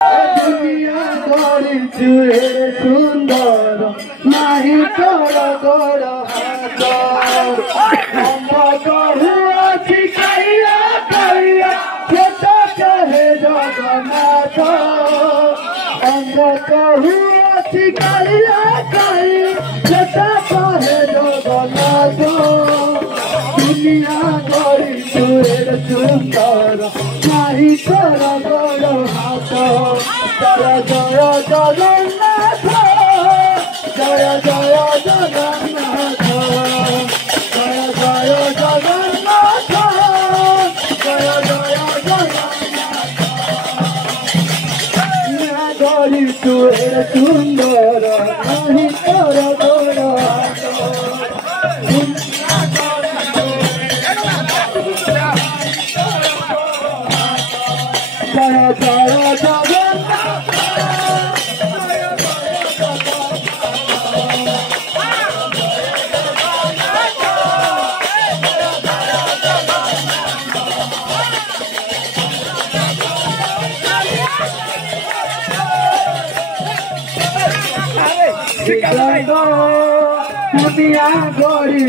दुनिया गरी चुहे सुंदर नाही तोर गोड़ हाथ कहिया कहिया छोटा कहे जगन्नाथ अंग कहुआ कहिया कहिया छोटा कहे जगन्नाथ दुनिया गरी चुहे सुंदर नाही तोर गोड़ हाथ जय जय जगन्नाथ जय जय जगन्नाथ जय जय जगन्नाथ जय जय जगन्नाथ गरी तुहे सुंदर नहीं तोर गोड़ जय जय जगन्नाथ दुनिया गरी